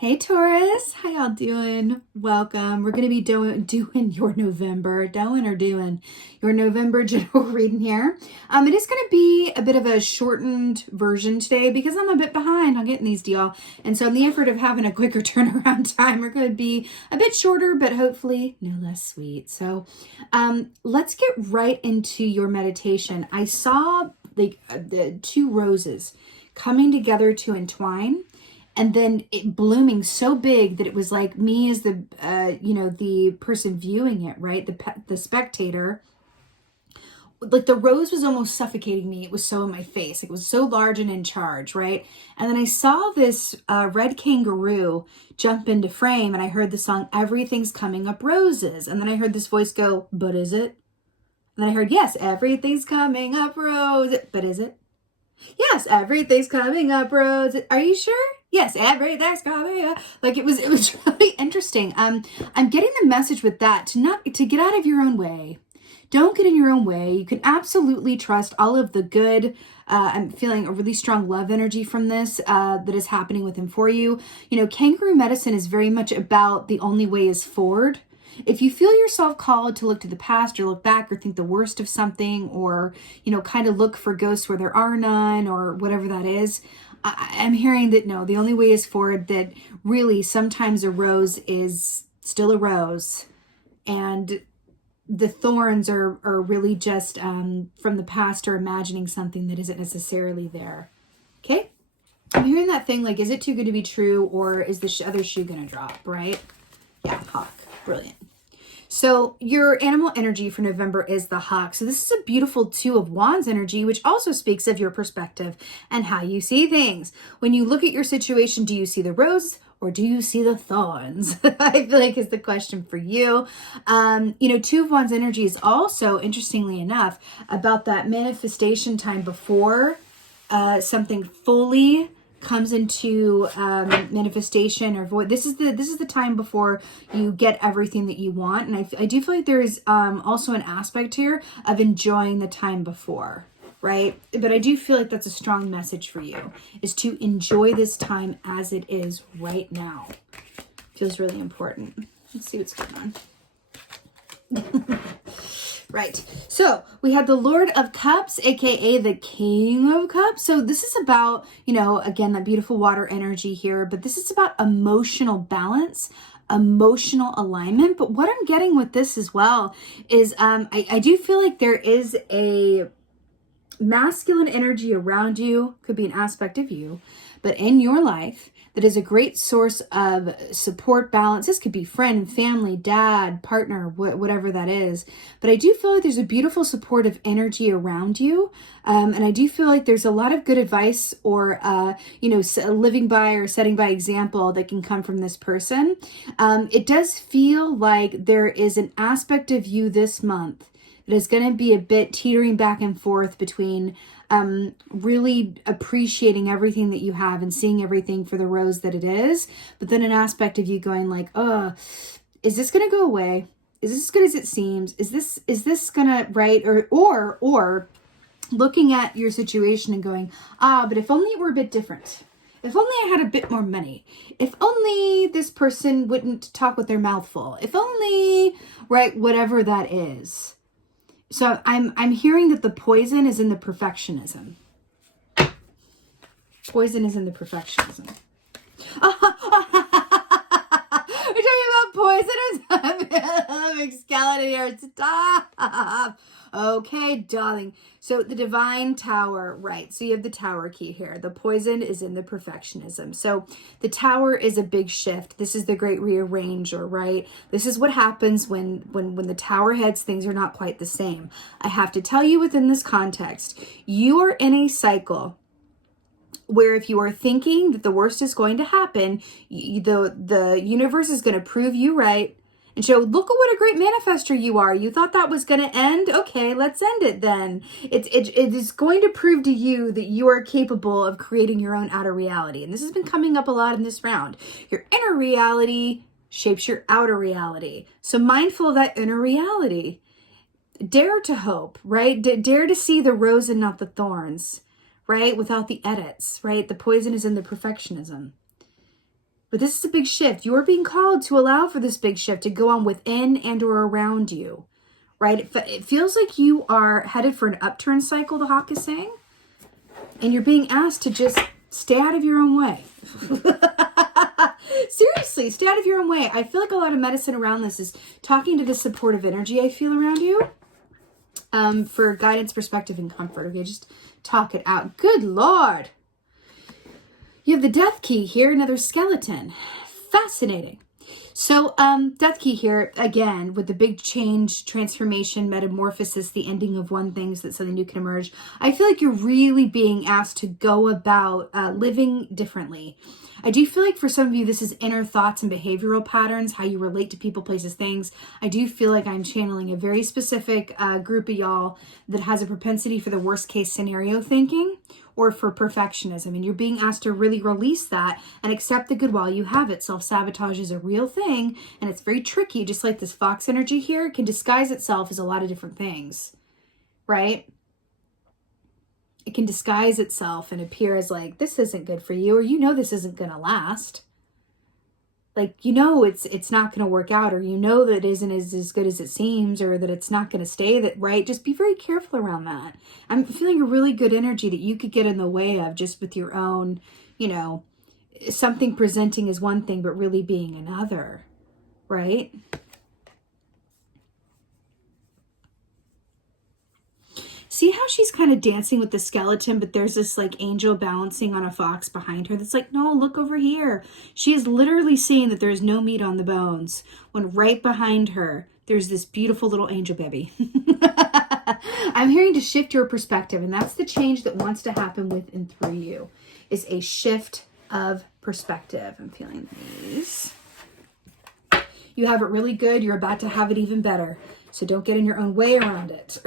Hey Taurus, how y'all doing? Welcome. We're going to be doing your November general reading here. It is going to be a bit of a shortened version today because I'm a bit behind on getting these to y'all. And so in the effort of having a quicker turnaround time, we're going to be a bit shorter, but hopefully no less sweet. So let's get right into your meditation. I saw the two roses coming together to entwine, and then it blooming so big that it was like me as the the person viewing it, right? The spectator. Like the rose was almost suffocating me. It was so in my face. It was so large and in charge, right? And then I saw this red kangaroo jump into frame, and I heard the song "Everything's Coming Up Roses." And then I heard this voice go, "But is it?" And then I heard, "Yes, everything's coming up roses. But is it? Yes, everything's coming up roses. Are you sure? Yes, everything's coming up." Like it was really interesting. I'm getting the message with that to get out of your own way. Don't get in your own way. You can absolutely trust all of the good. I'm feeling a really strong love energy from this that is happening with him for you. You know, kangaroo medicine is very much about the only way is forward. If you feel yourself called to look to the past or look back or think the worst of something, or, kind of look for ghosts where there are none or whatever that is, I'm hearing that no, the only way is forward, that really sometimes a rose is still a rose, and the thorns are really just from the past or imagining something that isn't necessarily there. Okay? I'm hearing that thing like, is it too good to be true, or is the other shoe going to drop, right? Yeah, hawk. Brilliant. So your animal energy for November is the hawk. So this is a beautiful Two of Wands energy, which also speaks of your perspective and how you see things. When you look at your situation, do you see the rose or do you see the thorns? I feel like is the question for you. Two of Wands energy is also, interestingly enough, about that manifestation time before something fully comes into manifestation or void. This is the time before you get everything that you want, and I do feel like there is also an aspect here of enjoying the time before, right? But I do feel like that's a strong message for you, is to enjoy this time as it is right now. Feels really important. Let's see what's going on. Right. So we have the Lord of Cups, aka the King of Cups. So this is about, again, that beautiful water energy here, but this is about emotional balance, emotional alignment. But what I'm getting with this as well is I do feel like there is a masculine energy around you, could be an aspect of you, but in your life that is a great source of support, balance. This could be friend, family, dad, partner, whatever that is. But I do feel like there's a beautiful supportive energy around you. And I do feel like there's a lot of good advice or, living by or setting by example that can come from this person. It does feel like there is an aspect of you this month that is going to be a bit teetering back and forth between really appreciating everything that you have and seeing everything for the rose that it is, but then an aspect of you going like, is this going to go away? Is this as good as it seems? Is this going to, right? Or looking at your situation and going, but if only it were a bit different. If only I had a bit more money. If only this person wouldn't talk with their mouth full. If only, right, whatever that is. So I'm hearing that the poison is in the perfectionism. Poison is in the perfectionism. We're talking about poison. I'm skeleton here. Stop. Okay, darling. So the divine tower, right? So you have the tower key here. The poison is in the perfectionism. So the tower is a big shift. This is the great rearranger, right? This is what happens when the tower heads, things are not quite the same. I have to tell you within this context, you are in a cycle where if you are thinking that the worst is going to happen, the universe is going to prove you right and show, look at what a great manifester you are. You thought that was going to end? Okay, let's end it then. It is going to prove to you that you are capable of creating your own outer reality. And this has been coming up a lot in this round. Your inner reality shapes your outer reality. So mindful of that inner reality. Dare to hope, right? Dare to see the rose and not the thorns, right? Without the edits, right? The poison is in the perfectionism. But this is a big shift. You're being called to allow for this big shift to go on within and or around you, right? It feels like you are headed for an upturn cycle, the hawk is saying. And you're being asked to just stay out of your own way. Seriously, stay out of your own way. I feel like a lot of medicine around this is talking to the supportive energy I feel around you for guidance, perspective, and comfort. Okay, just talk it out. Good Lord. You have the death key here, another skeleton. Fascinating. So, death key here, again, with the big change, transformation, metamorphosis, the ending of one thing so that something new can emerge. I feel like you're really being asked to go about living differently. I do feel like for some of you, this is inner thoughts and behavioral patterns, how you relate to people, places, things. I do feel like I'm channeling a very specific group of y'all that has a propensity for the worst case scenario thinking or for perfectionism. And you're being asked to really release that and accept the good while you have it. Self-sabotage is a real thing and it's very tricky. Just like this fox energy here, it can disguise itself as a lot of different things, right? It can disguise itself and appear as like, this isn't good for you, or you know this isn't going to last. Like, you know it's not going to work out, or you know that it isn't as good as it seems, or that it's not going to stay that right. Just be very careful around that. I'm feeling a really good energy that you could get in the way of just with your own, you know, something presenting as one thing, but really being another, right? See how she's kind of dancing with the skeleton, but there's this like angel balancing on a fox behind her that's like, no, look over here. She is literally saying that there's no meat on the bones, when right behind her, there's this beautiful little angel baby. I'm hearing to shift your perspective, and that's the change that wants to happen with and through you, is a shift of perspective. I'm feeling these. You have it really good. You're about to have it even better. So don't get in your own way around it.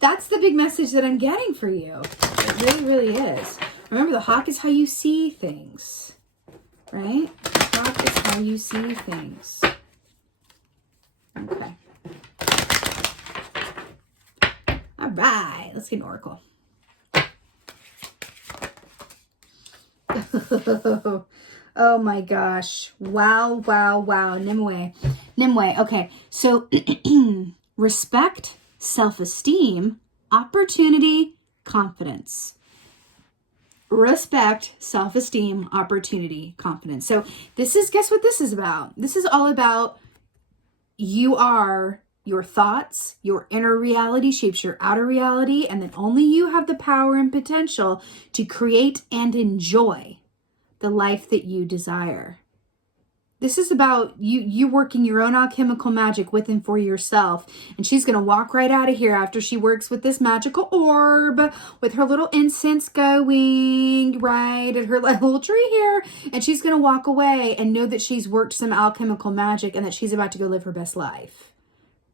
That's the big message that I'm getting for you. It really, really is. Remember, the hawk is how you see things, right? The hawk is how you see things. Okay. All right. Let's get an oracle. Oh my gosh. Wow, wow, wow. Nimue. Okay. So respect, self-esteem, opportunity, confidence. Respect, self-esteem, opportunity, confidence. So this is, guess what this is about? This is all about you are your thoughts, your inner reality shapes your outer reality, and then only you have the power and potential to create and enjoy the life that you desire. This is about you working your own alchemical magic with and for yourself. And she's going to walk right out of here after she works with this magical orb with her little incense going, right, at her little tree here. And she's going to walk away and know that she's worked some alchemical magic and that she's about to go live her best life,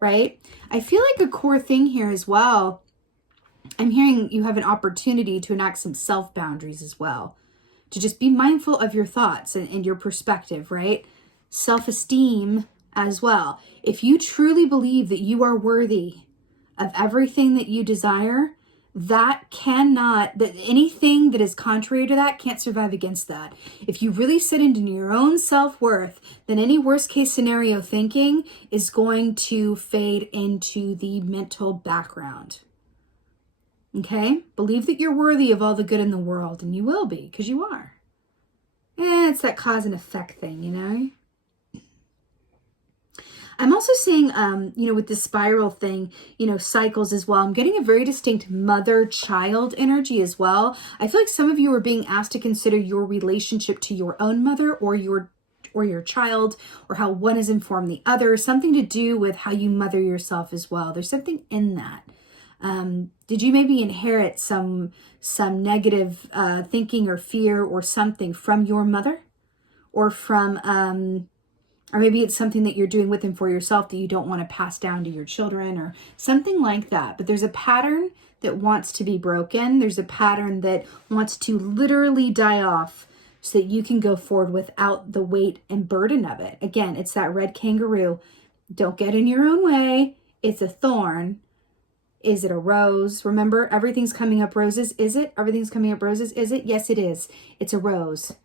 right? I feel like a core thing here as well. I'm hearing you have an opportunity to enact some self-boundaries as well. To just be mindful of your thoughts and your perspective, right? Self-esteem as well. If you truly believe that you are worthy of everything that you desire, that anything that is contrary to that can't survive against that. If you really sit into your own self-worth, then any worst case scenario thinking is going to fade into the mental background. Okay? Believe that you're worthy of all the good in the world, and you will be, because you are. It's that cause and effect thing, you know? I'm also seeing, with this spiral thing, cycles as well. I'm getting a very distinct mother-child energy as well. I feel like some of you are being asked to consider your relationship to your own mother or your child, or how one has informed the other, something to do with how you mother yourself as well. There's something in that. Did you maybe inherit some negative thinking or fear or something from your mother, or from, or maybe it's something that you're doing with and for yourself that you don't want to pass down to your children or something like that. But there's a pattern that wants to be broken. There's a pattern that wants to literally die off so that you can go forward without the weight and burden of it. Again, it's that red kangaroo. Don't get in your own way. It's a thorn. Is it a rose? Remember, everything's coming up roses. Is it? Everything's coming up roses. Is it? Yes, it is. It's a rose.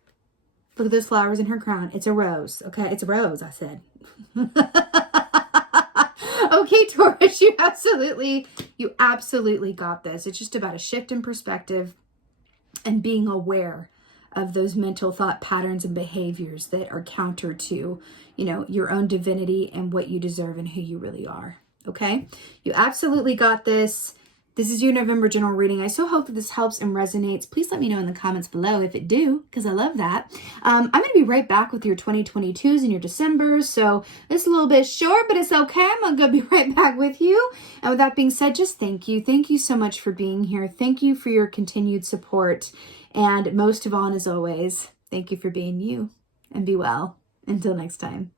Look at those flowers in her crown. It's a rose. Okay, it's a rose, I said. Okay, Taurus, you absolutely got this. It's just about a shift in perspective and being aware of those mental thought patterns and behaviors that are counter to, your own divinity and what you deserve and who you really are. Okay? You absolutely got this. This is your November general reading. I so hope that this helps and resonates. Please let me know in the comments below if it do, because I love that. I'm going to be right back with your 2022s and your Decembers. So it's a little bit short, but it's okay. I'm going to be right back with you. And with that being said, just thank you. Thank you so much for being here. Thank you for your continued support. And most of all, and as always, thank you for being you. And be well. Until next time.